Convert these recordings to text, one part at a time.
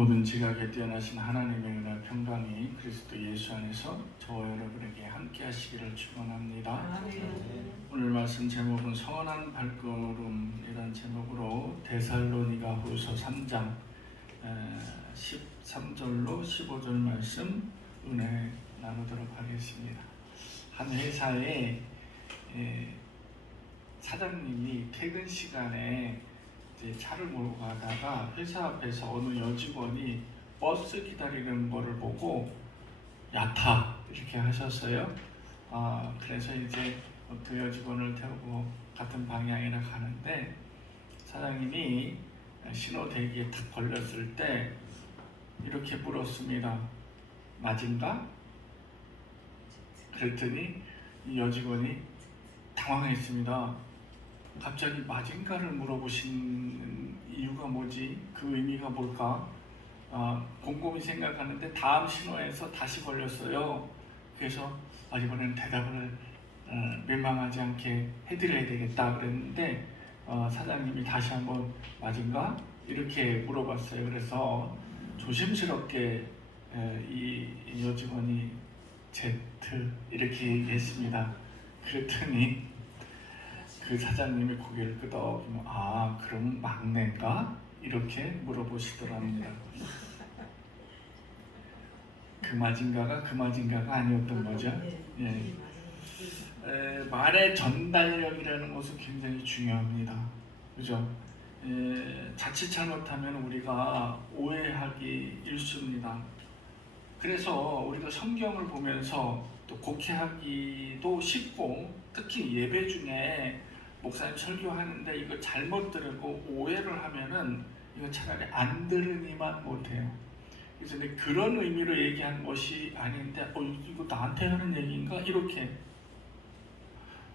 모든 지각에 뛰어나신 하나님의 은혜와 평강이 그리스도 예수 안에서 저와 여러분에게 함께 하시기를 축원합니다. 오늘 말씀 제목은 선한 발걸음이라는 제목으로 데살로니가 후서 3장 13절로 15절 말씀 은혜 나누도록 하겠습니다. 한 회사에 사장님이 퇴근 시간에 이제 차를 몰고 가다가 회사 앞에서 어느 여직원이 버스 기다리는 거를 보고 야타 이렇게 하셨어요. 그래서 이제 그 여직원을 태우고 같은 방향이나 가는데 사장님이 신호 대기에 탁 걸렸을 때 이렇게 물었습니다. 맞은가? 그랬더니 이 여직원이 당황했습니다. 갑자기 맞은가를 물어보신 이유가 뭐지? 그 의미가 뭘까? 곰곰이 생각하는데 다음 신호에서 다시 걸렸어요. 그래서 이번에는 대답을 민망하지 않게 해드려야 되겠다 그랬는데 사장님이 다시 한번 맞은가? 이렇게 물어봤어요. 그래서 조심스럽게 이 여직원이 Z 이렇게 얘기했습니다. 그랬더니 그 사장님이 고개를 끄덕이며 그럼 막내인가? 이렇게 물어보시더랍니다. 그 맞은가가 아니었던 거죠. 예. 말의 전달력이라는 것은 굉장히 중요합니다. 그죠? 자칫 잘못하면 우리가 오해하기 일쑤입니다. 그래서 우리가 성경을 보면서 또 곡해하기도 쉽고, 특히 예배 중에 목사님 설교하는데 이거 잘못 들고 오해를 하면은 이거 차라리 안 들으니만 못해요. 그래서 그런 의미로 얘기한 것이 아닌데 이거 나한테 하는 얘기인가? 이렇게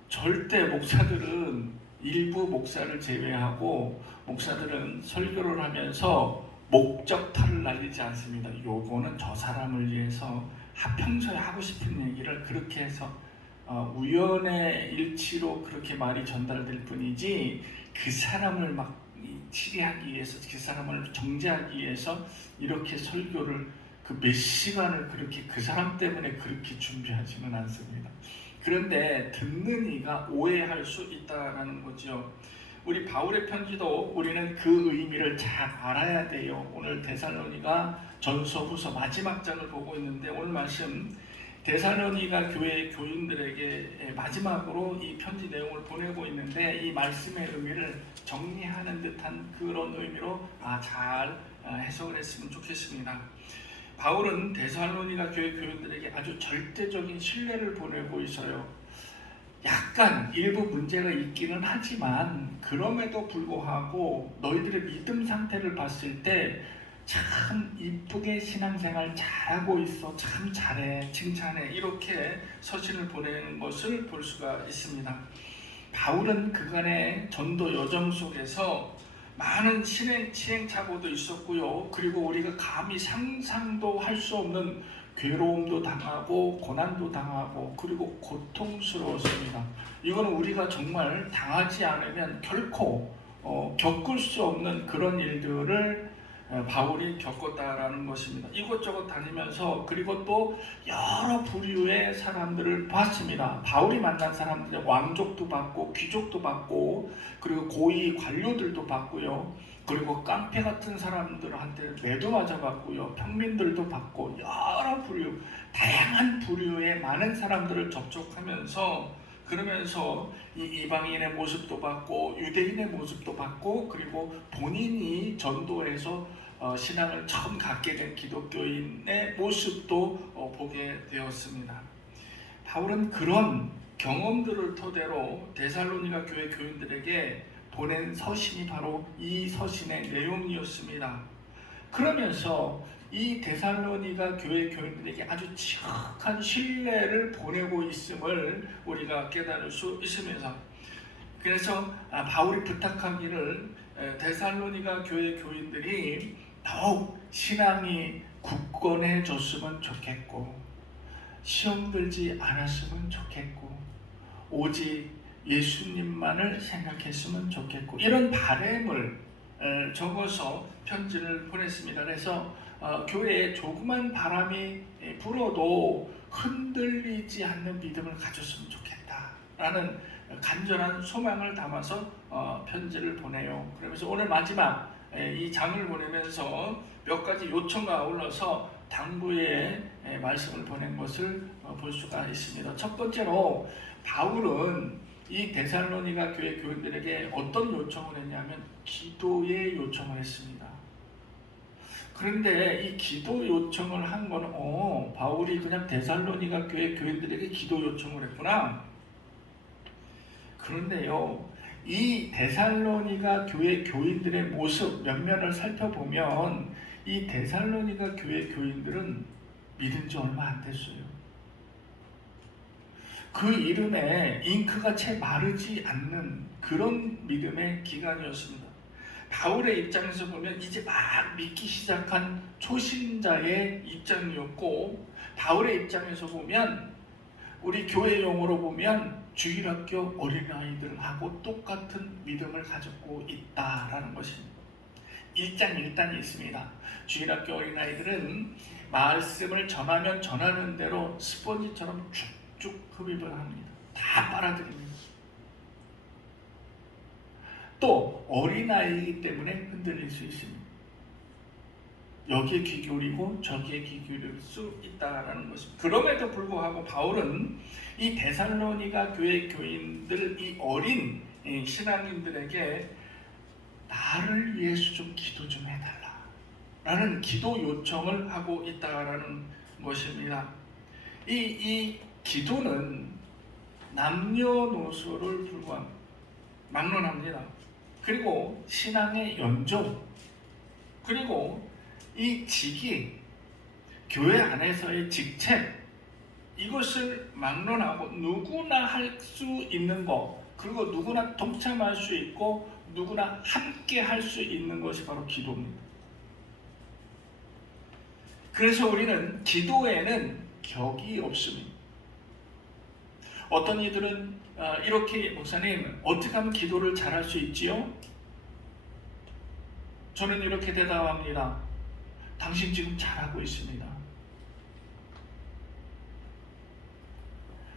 절대 목사들은 일부 목사를 제외하고 목사들은 설교를 하면서 목적타를 날리지 않습니다. 요거는 저 사람을 위해서 평소에 하고 싶은 얘기를 그렇게 해서 우연의 일치로 그렇게 말이 전달될 뿐이지 그 사람을 막 치리하기 위해서, 그 사람을 정죄하기 위해서 이렇게 설교를 그 몇 시간을 그렇게 그 사람 때문에 그렇게 준비하지는 않습니다. 그런데 듣는 이가 오해할 수 있다는 거죠. 우리 바울의 편지도 우리는 그 의미를 잘 알아야 돼요. 오늘 데살로니가 전서 후서 마지막 장을 보고 있는데 오늘 말씀 데살로니가 교회 교인들에게 마지막으로 이 편지 내용을 보내고 있는데 이 말씀의 의미를 정리하는 듯한 그런 의미로 잘 해석을 했으면 좋겠습니다. 바울은 데살로니가 교회 교인들에게 아주 절대적인 신뢰를 보내고 있어요. 약간 일부 문제가 있기는 하지만 그럼에도 불구하고 너희들의 믿음 상태를 봤을 때 참 이쁘게 신앙생활 잘하고 있어, 참 잘해, 칭찬해, 이렇게 서신을 보내는 것을 볼 수가 있습니다. 바울은 그간의 전도 여정 속에서 많은 시행착오도 있었고요. 그리고 우리가 감히 상상도 할 수 없는 괴로움도 당하고 고난도 당하고 그리고 고통스러웠습니다. 이거는 우리가 정말 당하지 않으면 결코 겪을 수 없는 그런 일들을 바울이 겪었다라는 것입니다. 이곳저곳 다니면서 그리고 또 여러 부류의 사람들을 봤습니다. 바울이 만난 사람들 왕족도 봤고 귀족도 봤고 그리고 고위 관료들도 봤고요. 그리고 깡패 같은 사람들한테 매도 맞아봤고요. 평민들도 봤고 여러 부류, 다양한 부류의 많은 사람들을 접촉하면서 그러면서 이 이방인의 모습도 봤고 유대인의 모습도 봤고 그리고 본인이 전도해서 신앙을 처음 갖게 된 기독교인의 모습도 보게 되었습니다. 바울은 그런 경험들을 토대로 데살로니가 교회 교인들에게 보낸 서신이 바로 이 서신의 내용이었습니다. 그러면서 이 데살로니가 교회 교인들에게 아주 지극한 신뢰를 보내고 있음을 우리가 깨달을 수 있습니다. 그래서 바울이 부탁하기를 데살로니가 교회 교인들이 더욱 신앙이 굳건해졌으면 좋겠고 시험 들지 않았으면 좋겠고 오직 예수님만을 생각했으면 좋겠고 이런 바람을 적어서 편지를 보냈습니다. 그래서 교회에 조그만 바람이 불어도 흔들리지 않는 믿음을 가졌으면 좋겠다라는 간절한 소망을 담아서 편지를 보내요. 그러면서 오늘 마지막 이 장을 보내면서 몇 가지 요청가 올라서 당부의 말씀을 보낸 것을 볼 수가 있습니다. 첫 번째로 바울은 이 데살로니가 교회 교인들에게 어떤 요청을 했냐면 기도의 요청을 했습니다. 그런데 이 기도 요청을 한 거는 바울이 그냥 데살로니가 교회 교인들에게 기도 요청을 했구나. 그런데요, 이 데살로니가 교회 교인들의 모습 면면을 살펴보면 이 데살로니가 교회 교인들은 믿은 지 얼마 안 됐어요. 그 이름에 잉크가 채 마르지 않는 그런 믿음의 기간이었습니다. 바울의 입장에서 보면 이제 막 믿기 시작한 초신자의 입장이었고, 바울의 입장에서 보면 우리 교회 용어로 보면 주일학교 어린아이들하고 똑같은 믿음을 가지고 있다라는 것입니다. 일장일단이 있습니다. 주일학교 어린아이들은 말씀을 전하면 전하는 대로 스펀지처럼 쭉쭉 흡입을 합니다. 다 빨아들입니다. 또 어린아이이기 때문에 흔들릴 수 있습니다. 여기에 귀 기울이고 저기에 귀 기울일 수 있다라는 것입니다. 그럼에도 불구하고 바울은 이 데살로니가 교회 교인들, 이 어린 신앙인들에게 나를 위해서 좀 기도 좀 해달라 라는 기도 요청을 하고 있다라는 것입니다. 이 기도는 남녀노소를 불구합니다. 막론합니다. 그리고 신앙의 연종, 그리고 이 직위, 교회 안에서의 직책, 이것을 막론하고 누구나 할 수 있는 것, 그리고 누구나 동참할 수 있고 누구나 함께 할 수 있는 것이 바로 기도입니다. 그래서 우리는 기도에는 격이 없습니다. 어떤 이들은 이렇게, 목사님 어떻게 하면 기도를 잘할 수 있지요? 저는 이렇게 대답합니다. 당신 지금 잘하고 있습니다.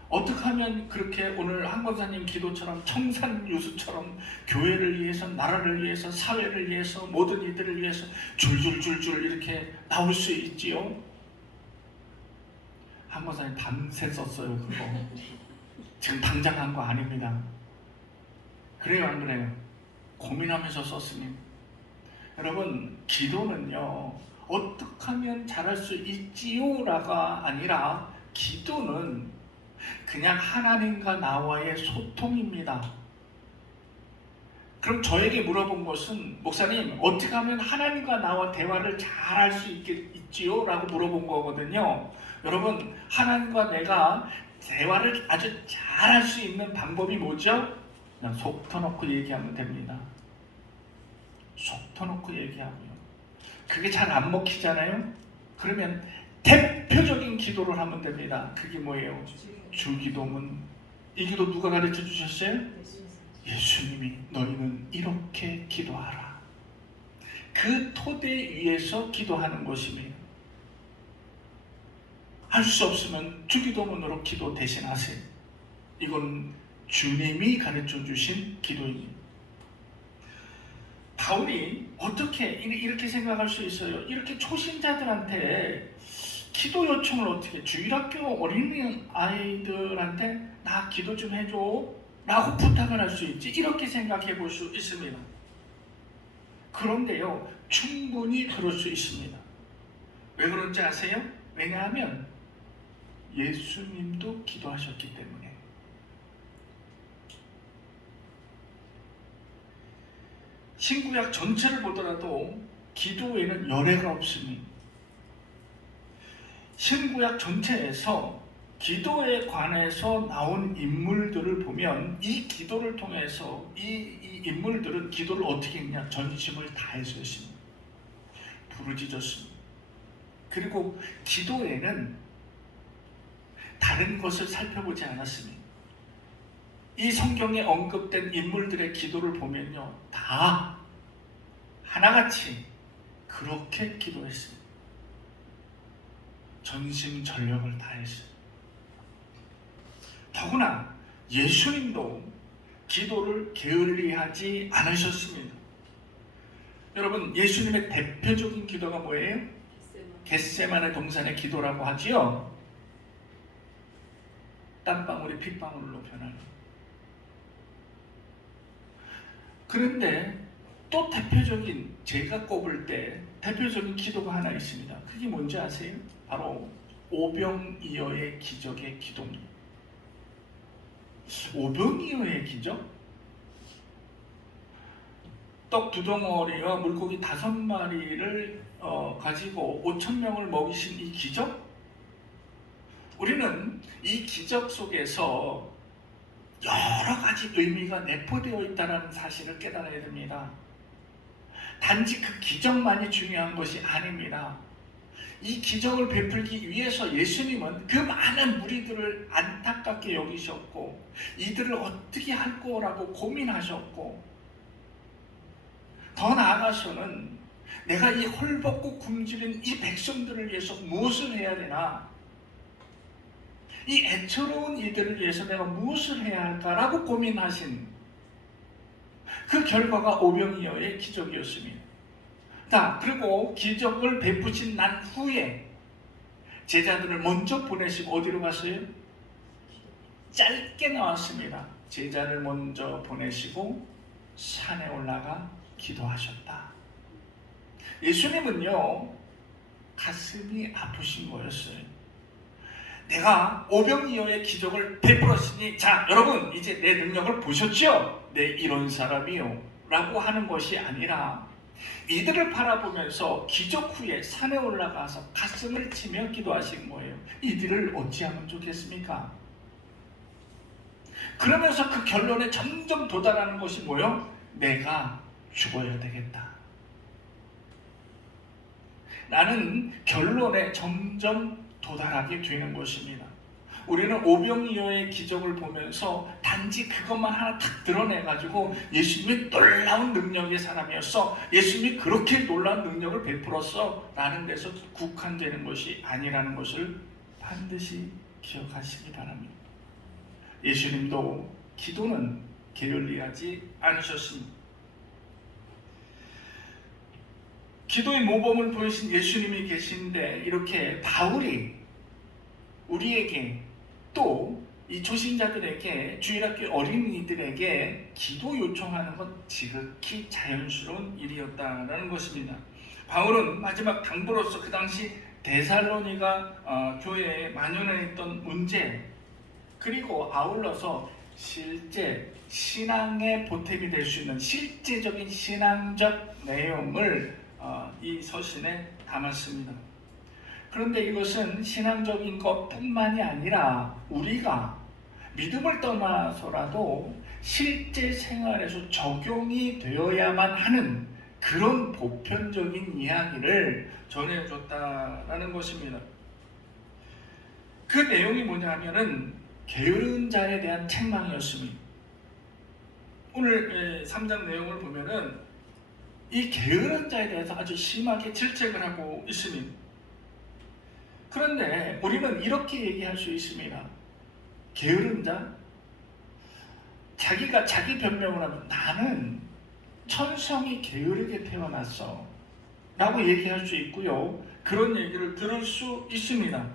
어떻게 하면 그렇게 오늘 한 권사님 기도처럼 청산유수처럼 교회를 위해서, 나라를 위해서, 사회를 위해서, 모든 이들을 위해서 줄줄줄줄 이렇게 나올 수 있지요? 한 권사님 밤새 썼어요 그거. 지금 당장 한 거 아닙니다. 그래요 안 그래요? 고민하면서 썼으니. 여러분, 기도는요 어떻게 하면 잘할 수 있지요라가 아니라 기도는 그냥 하나님과 나와의 소통입니다. 그럼 저에게 물어본 것은, 목사님 어떻게 하면 하나님과 나와 대화를 잘할 수 있지요? 라고 물어본 거거든요. 여러분, 하나님과 내가 대화를 아주 잘할 수 있는 방법이 뭐죠? 그냥 속 터놓고 얘기하면 됩니다. 속 터놓고 얘기하고요. 그게 잘 안 먹히잖아요? 그러면 대표적인 기도를 하면 됩니다. 그게 뭐예요? 주기도문. 이 기도 누가 가르쳐 주셨어요? 예수님이 너희는 이렇게 기도하라. 그 토대 위에서 기도하는 것입니다. 할 수 없으면 주기도문으로 기도 대신하세요. 이건 주님이 가르쳐 주신 기도입니다. 바울이 어떻게 이렇게 생각할 수 있어요? 이렇게 초신자들한테 기도 요청을 어떻게, 주일학교 어린아이들한테 나 기도 좀 해줘 라고 부탁을 할 수 있지? 이렇게 생각해 볼 수 있습니다. 그런데요, 충분히 그럴 수 있습니다. 왜 그런지 아세요? 왜냐하면 예수님도 기도하셨기 때문에. 신구약 전체를 보더라도 기도에는 열애가 없습니다. 신구약 전체에서 기도에 관해서 나온 인물들을 보면 이 기도를 통해서 이 인물들은 기도를 어떻게 했냐? 전심을 다해서 했습니다. 부르짖었습니다. 그리고 기도에는 다른 것을 살펴보지 않았습니다. 이 성경에 언급된 인물들의 기도를 보면요, 다 하나같이 그렇게 기도했습니다. 전심전력을 다했어요. 더구나 예수님도 기도를 게을리하지 않으셨습니다. 여러분, 예수님의 대표적인 기도가 뭐예요? 겟세마네 동산의 기도라고 하지요. 땀방울이 핏방울로 변하는. 그런데 또 대표적인, 제가 꼽을 때 대표적인 기도가 하나 있습니다. 그게 뭔지 아세요? 바로 오병이어의 기적의 기도입니다. 오병이어의 기적? 떡 2덩어리와 물고기 5마리를 가지고 5,000명을 먹이신 이 기적? 우리는 이 기적 속에서 여러 가지 의미가 내포되어 있다는 사실을 깨달아야 됩니다. 단지 그 기적만이 중요한 것이 아닙니다. 이 기적을 베풀기 위해서 예수님은 그 많은 무리들을 안타깝게 여기셨고, 이들을 어떻게 할 거라고 고민하셨고, 더 나아가서는 내가 이 헐벗고 굶주린 이 백성들을 위해서 무엇을 해야 되나, 이 애처로운 이들을 위해서 내가 무엇을 해야 할까라고 고민하신 그 결과가 오병이어의 기적이었습니다. 자, 그리고 기적을 베푸신 난 후에 제자들을 먼저 보내시고 어디로 갔어요? 짧게 나왔습니다. 제자를 먼저 보내시고 산에 올라가 기도하셨다. 예수님은요, 가슴이 아프신 거였어요. 내가 오병이어의 기적을 베풀었으니, 자, 여러분 이제 내 능력을 보셨죠? 내 이런 사람이요 라고 하는 것이 아니라 이들을 바라보면서 기적 후에 산에 올라가서 가슴을 치며 기도하신 거예요. 이들을 어찌하면 좋겠습니까? 그러면서 그 결론에 점점 도달하는 것이 뭐예요? 내가 죽어야 되겠다. 나는 결론에 점점 도달하게 되는 것입니다. 우리는 오병이어의 기적을 보면서 단지 그것만 하나 탁 드러내가지고 예수님이 놀라운 능력의 사람이었어, 예수님이 그렇게 놀라운 능력을 베풀었어 라는 데서 국한되는 것이 아니라는 것을 반드시 기억하시기 바랍니다. 예수님도 기도는 게을리하지 않으셨습니다. 기도의 모범을 보이신 예수님이 계신데, 이렇게 바울이 우리에게 또 이 초신자들에게, 주일학교 어린이들에게 기도 요청하는 건 지극히 자연스러운 일이었다는 것입니다. 바울은 마지막 당부로서 그 당시 데살로니가 교회에 만연해 있던 문제, 그리고 아울러서 실제 신앙의 보탬이 될 수 있는 실제적인 신앙적 내용을 이 서신에 담았습니다. 그런데 이것은 신앙적인 것뿐만이 아니라 우리가 믿음을 떠나서라도 실제 생활에서 적용이 되어야만 하는 그런 보편적인 이야기를 전해줬다라는 것입니다. 그 내용이 뭐냐면은 게으른 자에 대한 책망이었습니다. 오늘 3장 내용을 보면은 이 게으른 자에 대해서 아주 심하게 질책을 하고 있습니다. 그런데 우리는 이렇게 얘기할 수 있습니다. 게으른 자? 자기가 자기 변명을 하면 나는 천성이 게으르게 태어났어 라고 얘기할 수 있고요. 그런 얘기를 들을 수 있습니다.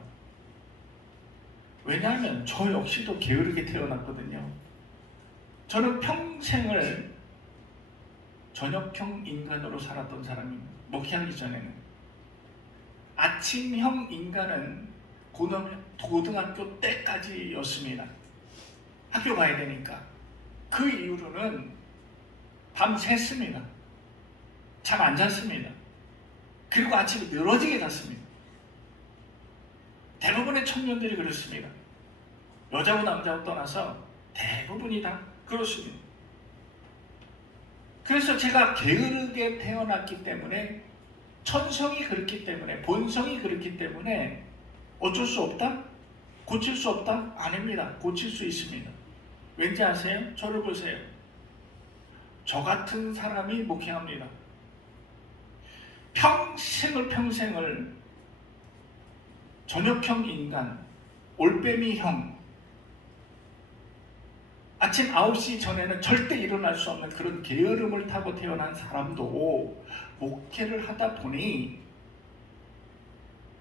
왜냐하면 저 역시도 게으르게 태어났거든요. 저는 평생을 저녁형 인간으로 살았던 사람입니다. 먹히하기 전에는. 아침형 인간은 고등학교 때까지였습니다. 학교 가야 되니까. 그 이후로는 밤 샜습니다. 잠 안 잤습니다. 그리고 아침에 늘어지게 잤습니다. 대부분의 청년들이 그렇습니다. 여자고 남자고 떠나서 대부분이 다 그렇습니다. 그래서 제가 게으르게 태어났기 때문에, 천성이 그렇기 때문에, 본성이 그렇기 때문에 어쩔 수 없다? 고칠 수 없다? 아닙니다. 고칠 수 있습니다. 왠지 아세요? 저를 보세요. 저 같은 사람이 목회합니다. 평생을 저녁형 인간, 올빼미형, 아침 9시 전에는 절대 일어날 수 없는 그런 게으름을 타고 태어난 사람도 목회를 하다 보니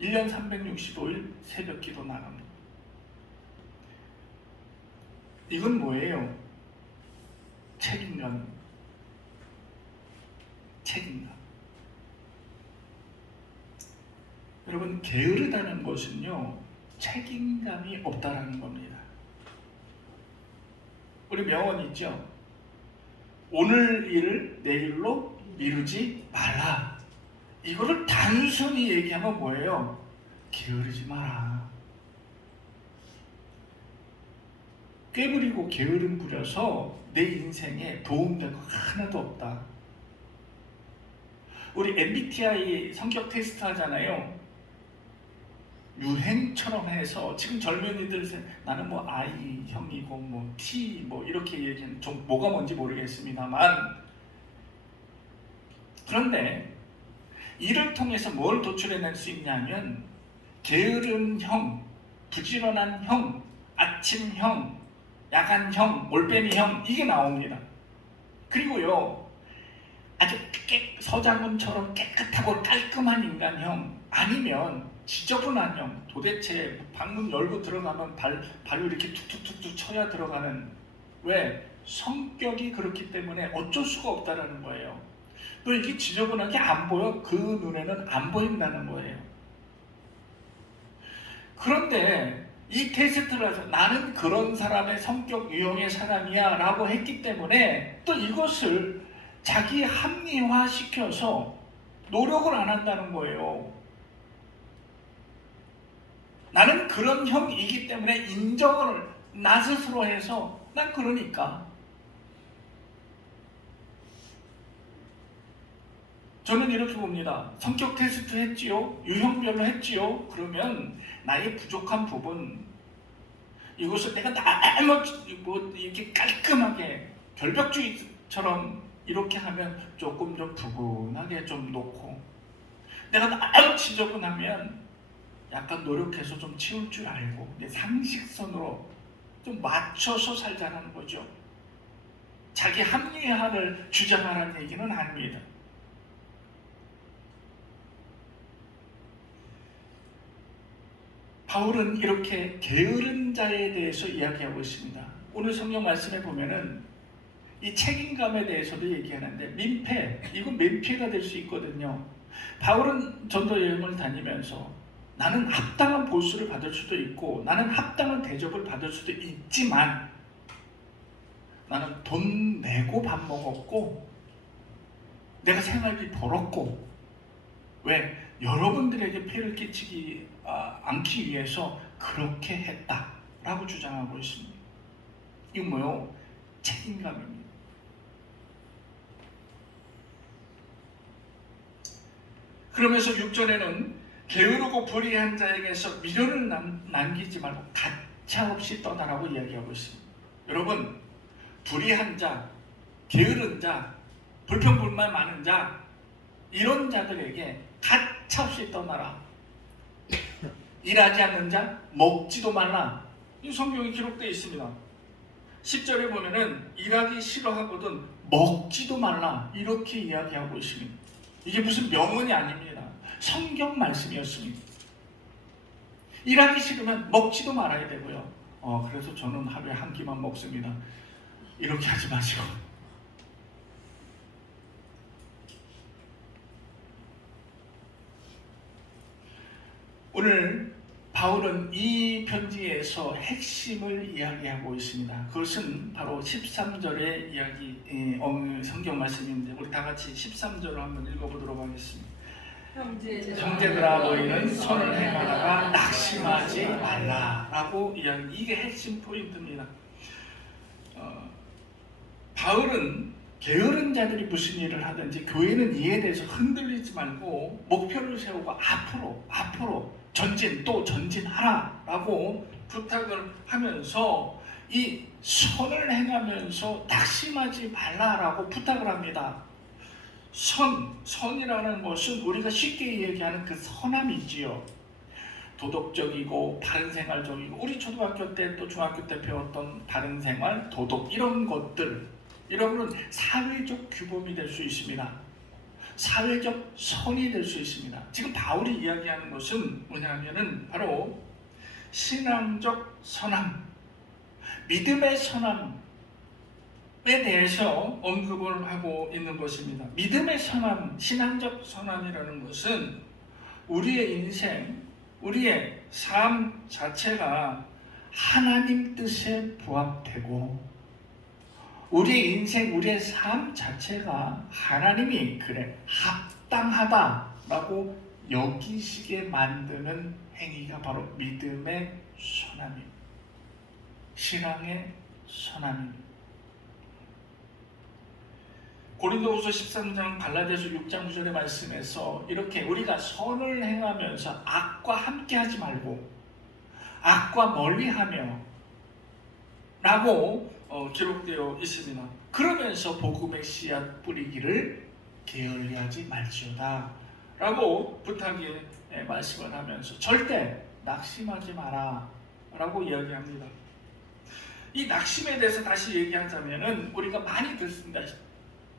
1년 365일 새벽 기도 나갑니다. 이건 뭐예요? 책임감. 여러분, 게으르다는 것은요, 책임감이 없다라는 겁니다. 우리 명언 있죠? 오늘 일을 내일로 미루지 말라. 이거를 단순히 얘기하면 뭐예요? 게으르지 마라. 꾀부리고 게으름 부려서 내 인생에 도움될 거 하나도 없다. 우리 MBTI 성격 테스트 하잖아요. 유행처럼 해서 지금 젊은이들 나는 뭐 I형이고 뭐 T 뭐 이렇게 얘기하는, 좀 뭐가 뭔지 모르겠습니다만, 그런데 이를 통해서 뭘 도출해낼 수 있냐면 게으른 형, 부지런한 형, 아침형, 야간형, 올빼미형, 이게 나옵니다. 그리고요, 아주 서장훈처럼 깨끗하고 깔끔한 인간형, 아니면 지저분한 형, 도대체 방문 열고 들어가면 발을 이렇게 툭툭툭툭 쳐야 들어가는, 왜? 성격이 그렇기 때문에 어쩔 수가 없다라는 거예요. 또 이게 지저분하게 안 보여? 그 눈에는 안 보인다는 거예요. 그런데 이 테스트를 해서 나는 그런 사람의 성격 유형의 사람이야 라고 했기 때문에 또 이것을 자기 합리화시켜서 노력을 안 한다는 거예요. 나는 그런 형이기 때문에 인정을 나 스스로 해서 난 그러니까. 저는 이렇게 봅니다. 성격 테스트 했지요? 유형별로 했지요? 그러면 나의 부족한 부분, 이것을 내가 너무 뭐 이렇게 깔끔하게 결벽주의처럼 이렇게 하면 조금 좀 부근하게 좀 놓고, 내가 너무 지저분하면 약간 노력해서 좀 치울 줄 알고 내 상식선으로 좀 맞춰서 살자는 거죠. 자기 합리화를 주장하라는 얘기는 아닙니다. 바울은 이렇게 게으른 자에 대해서 이야기하고 있습니다. 오늘 성경 말씀에 보면은 이 책임감에 대해서도 얘기하는데, 민폐, 이건 민폐가 될 수 있거든요. 바울은 전도 여행을 다니면서 나는 합당한 보수를 받을 수도 있고 나는 합당한 대접을 받을 수도 있지만 나는 돈 내고 밥 먹었고 내가 생활비 벌었고, 왜? 여러분들에게 폐를 끼치지 않기 위해서 그렇게 했다라고 주장하고 있습니다. 이건 뭐요? 책임감입니다. 그러면서 6절에는 게으르고 불의한 자에게서 미련을 남기지 말고 가차없이 떠나라고 이야기하고 있습니다. 여러분, 불의한 자, 게으른 자, 불평불만 많은 자, 이런 자들에게 가차없이 떠나라. 일하지 않는 자, 먹지도 말라. 이 성경에 기록되어 있습니다. 10절에 보면은 일하기 싫어하거든 먹지도 말라, 이렇게 이야기하고 있습니다. 이게 무슨 명언이 아닙니다. 성경 말씀이었습니다. 일하기 싫으면 먹지도 말아야 되고요. 그래서 저는 하루에 한 끼만 먹습니다. 이렇게 하지 마시고. 오늘 바울은 이 편지에서 핵심을 이야기하고 있습니다. 그것은 바로 13절의 이야기, 성경 말씀인데 우리 다 같이 13절을 한번 읽어보도록 하겠습니다. 형제들아, 너희는 선을 행하다가 낙심하지 말라라고 이야기. 이게 핵심 포인트입니다. 바울은 게으른 자들이 무슨 일을 하든지 교회는 이에 대해서 흔들리지 말고 목표를 세우고 앞으로 전진 또 전진하라라고 부탁을 하면서 이 선을 행하면서 낙심하지 말라라고 부탁을 합니다. 선이라는 것은 우리가 쉽게 얘기하는 그 선함이지요. 도덕적이고 바른생활적이고, 우리 초등학교 때 또 중학교 때 배웠던 바른생활, 도덕, 이런 것들, 이런 건 사회적 규범이 될 수 있습니다. 사회적 선이 될 수 있습니다. 지금 바울이 이야기하는 것은 뭐냐면은 바로 신앙적 선함, 믿음의 선함에 대해서 언급을 하고 있는 것입니다. 믿음의 선함, 신앙적 선함이라는 것은 우리의 인생, 우리의 삶 자체가 하나님 뜻에 부합되고, 우리의 인생, 우리의 삶 자체가 하나님이 그래 합당하다라고 여기시게 만드는 행위가 바로 믿음의 선함입니다. 신앙의 선함입니다. 고린도후서 13장, 갈라디아서 6장 9절의 말씀에서 이렇게 우리가 선을 행하면서 악과 함께하지 말고 악과 멀리하며 라고 기록되어 있습니다. 그러면서 복음의 씨앗 뿌리기를 게을리하지 말지어다 라고 부탁의 말씀을 하면서 절대 낙심하지 마라 라고 이야기합니다. 이 낙심에 대해서 다시 얘기하자면은 우리가 많이 듣습니다.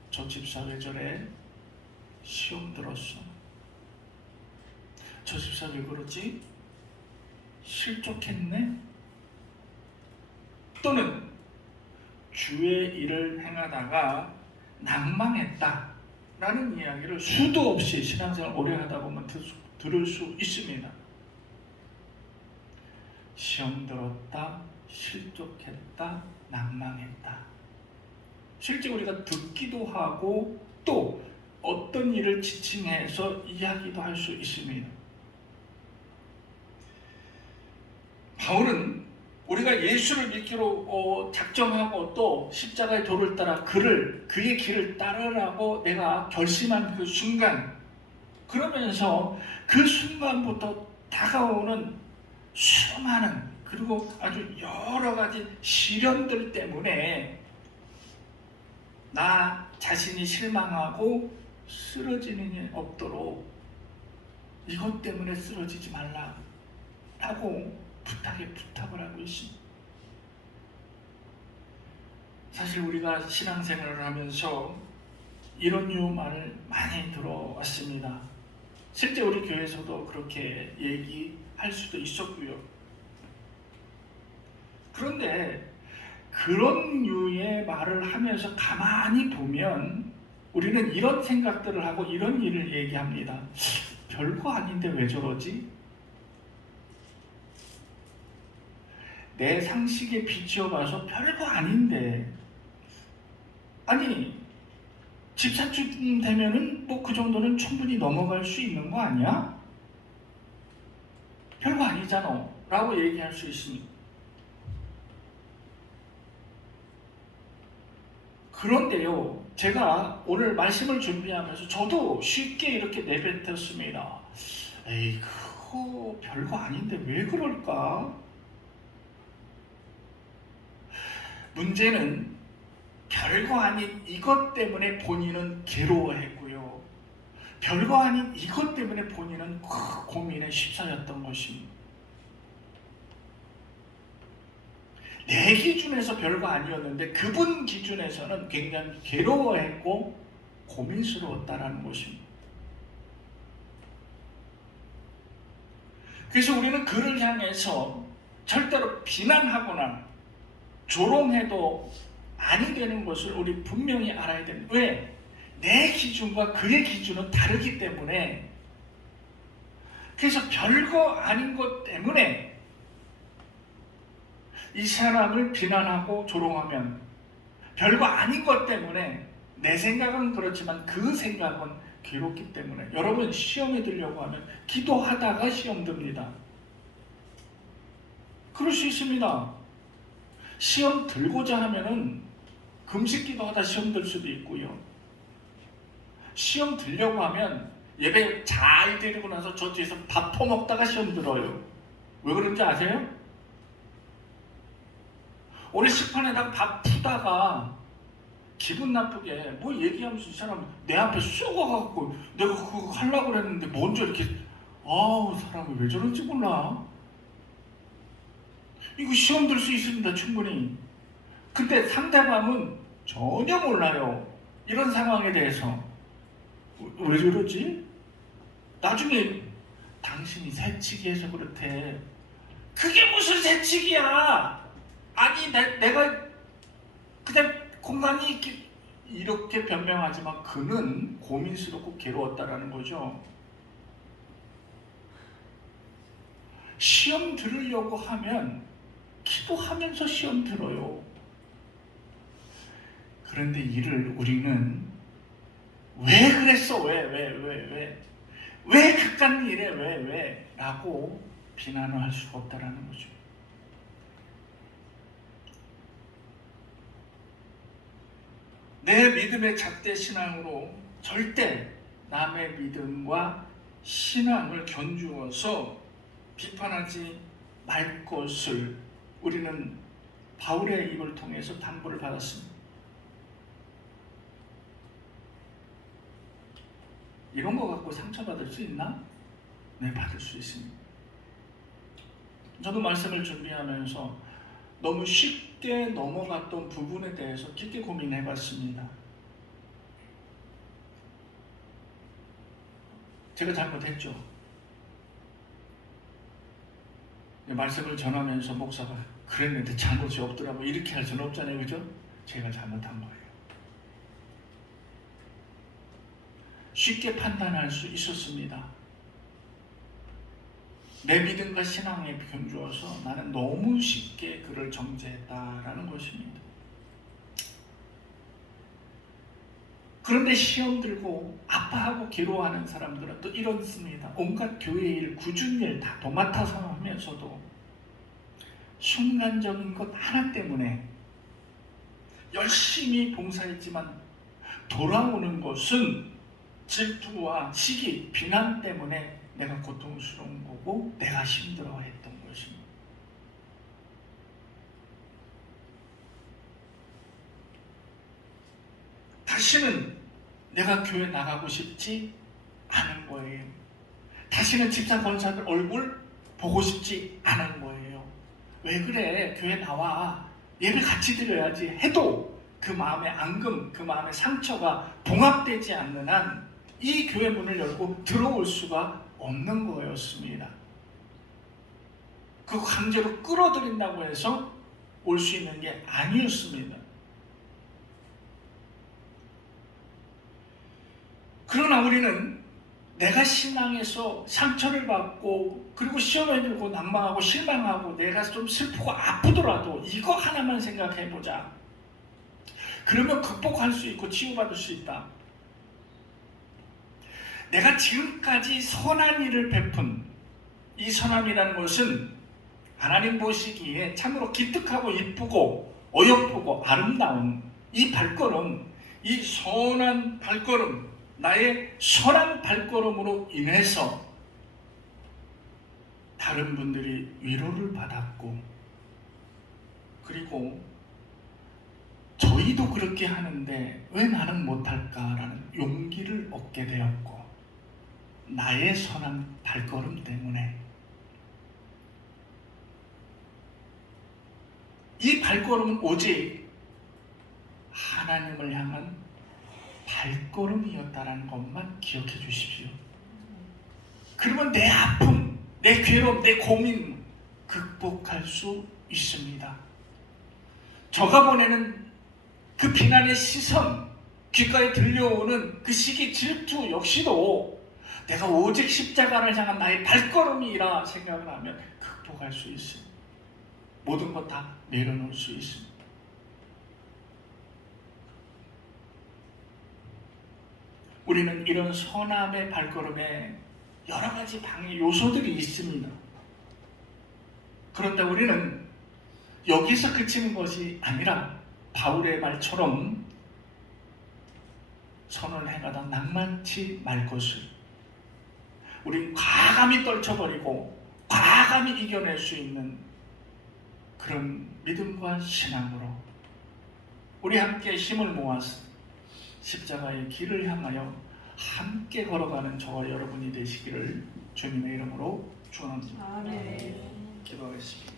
저 집사 왜 저래? 시험 들었어. 저 집사 왜 그러지? 실족했네? 또는 주의 일을 행하다가 낭망했다 라는 이야기를 수도 없이 신앙생활 오래 하다 보면 들을 수 있습니다. 시험 들었다, 실족했다, 낭망했다. 실제 우리가 듣기도 하고 또 어떤 일을 지칭해서 이야기도 할 수 있습니다. 바울은 우리가 예수를 믿기로 작정하고 또 십자가의 도를 따라 그의 길을 따르라고 내가 결심한 그 순간, 그러면서 그 순간부터 다가오는 수많은 그리고 아주 여러 가지 시련들 때문에 나 자신이 실망하고 쓰러지는 일 없도록 이것 때문에 쓰러지지 말라라고 부탁을 하고 있습니다. 사실 우리가 신앙생활을 하면서 이런 류 말을 많이 들어왔습니다. 실제 우리 교회에서도 그렇게 얘기할 수도 있었고요. 그런데 그런 류의 말을 하면서 가만히 보면 우리는 이런 생각들을 하고 이런 일을 얘기합니다. 별거 아닌데 왜 저러지? 내 상식에 비추어봐서 별거 아닌데, 아니 집사쯤 되면은 뭐 그 정도는 충분히 넘어갈 수 있는 거 아니야? 별거 아니잖아 라고 얘기할 수 있습니다. 그런데요, 제가 오늘 말씀을 준비하면서 저도 쉽게 이렇게 내뱉었습니다. 에이, 그거 별거 아닌데 왜 그럴까? 문제는 별거 아닌 이것 때문에 본인은 괴로워했고요. 별거 아닌 이것 때문에 본인은 고민에 휩싸였던 것입니다. 내 기준에서 별거 아니었는데 그분 기준에서는 굉장히 괴로워했고 고민스러웠다라는 것입니다. 그래서 우리는 그를 향해서 절대로 비난하거나 조롱해도 아니 되는 것을 우리 분명히 알아야 됩니다. 왜? 내 기준과 그의 기준은 다르기 때문에. 그래서 별거 아닌 것 때문에 이 사람을 비난하고 조롱하면 별거 아닌 것 때문에 내 생각은 그렇지만 그 생각은 괴롭기 때문에 여러분 시험에 들려고 하면 기도하다가 시험 듭니다. 그럴 수 있습니다. 시험 들고자 하면은 금식 기도하다 시험 들 수도 있고요. 시험 들려고 하면 예배 잘 드리고 나서 저 뒤에서 밥 퍼먹다가 시험 들어요. 왜 그런지 아세요? 오늘 식판에다가 밥 푸다가 기분 나쁘게 뭐 얘기하면서 이 사람 내 앞에 쏘가갖고 내가 그거 하려고 그랬는데 먼저 이렇게 아우 사람이 왜 저런지 몰라. 이거 시험 들 수 있습니다 충분히. 근데 상대방은 전혀 몰라요. 이런 상황에 대해서 왜 저러지? 나중에 당신이 새치기해서 그렇대. 그게 무슨 새치기야? 아니 내가 그냥 공간이 이렇게 변명하지만 그는 고민스럽고 괴로웠다라는 거죠. 시험 들으려고 하면 기도하면서 시험 들어요. 그런데 이를 우리는 왜 그랬어? 왜 그깟 일에 왜? 라고 비난을 할 수가 없다라는 거죠. 내 믿음의 잣대 신앙으로 절대 남의 믿음과 신앙을 견주어서 비판하지 말 것을 우리는 바울의 입을 통해서 당부를 받았습니다. 이런 거 갖고 상처받을 수 있나? 네, 받을 수 있습니다. 저도 말씀을 준비하면서 너무 쉽게 넘어갔던 부분에 대해서 깊게 고민해 봤습니다. 제가 잘못했죠. 말씀을 전하면서 목사가 그랬는데 잘못이 없더라고 이렇게 할 수는 없잖아요. 그죠? 제가 잘못한 거예요. 쉽게 판단할 수 있었습니다. 내 믿음과 신앙에 견주어서 나는 너무 쉽게 그를 정죄했다라는 것입니다. 그런데 시험 들고 아파하고 괴로워하는 사람들은 또 이렇습니다. 온갖 교회 일, 굳은 일 다 도맡아서 하면서도 순간적인 것 하나 때문에 열심히 봉사했지만 돌아오는 것은 질투와 시기, 비난 때문에 내가 고통스러운 거고 내가 힘들어했던 것입니다. 다시는 내가 교회 나가고 싶지 않은 거예요. 다시는 집사 권사들 얼굴 보고 싶지 않은 거예요. 왜 그래? 교회 나와. 예배 같이 드려야지 해도 그 마음의 앙금, 그 마음의 상처가 봉합되지 않는 한 이 교회 문을 열고 들어올 수가 없는 거였습니다. 그 강제로 끌어들인다고 해서 올 수 있는 게 아니었습니다. 그러나 우리는 내가 신앙에서 상처를 받고 그리고 시험에 들고 난망하고 실망하고 내가 좀 슬프고 아프더라도 이거 하나만 생각해보자. 그러면 극복할 수 있고 치유받을 수 있다. 내가 지금까지 선한 일을 베푼 이 선함이라는 것은 하나님 보시기에 참으로 기특하고 이쁘고 어여쁘고 아름다운 이 발걸음, 이 선한 발걸음, 나의 선한 발걸음으로 인해서 다른 분들이 위로를 받았고 그리고 저희도 그렇게 하는데 왜 나는 못할까라는 용기를 얻게 되었고 나의 선한 발걸음 때문에 이 발걸음은 오직 하나님을 향한 발걸음이었다는 것만 기억해 주십시오. 그러면 내 아픔, 내 괴로움, 내 고민 극복할 수 있습니다. 저가 보내는 그 비난의 시선, 귓가에 들려오는 그 시기 질투 역시도 내가 오직 십자가를 향한 나의 발걸음이라 생각을 하면 극복할 수 있습니다. 모든 것 다 내려놓을 수 있습니다. 우리는 이런 선함의 발걸음에 여러 가지 방해 요소들이 있습니다. 그런데 우리는 여기서 그치는 것이 아니라 바울의 말처럼 선을 행하다 낭만치 말 것을 우린 과감히 떨쳐버리고 과감히 이겨낼 수 있는 그런 믿음과 신앙으로 우리 함께 힘을 모아서 십자가의 길을 향하여 함께 걸어가는 저와 여러분이 되시기를 주님의 이름으로 축원합니다. 아멘. 기도하겠습니다.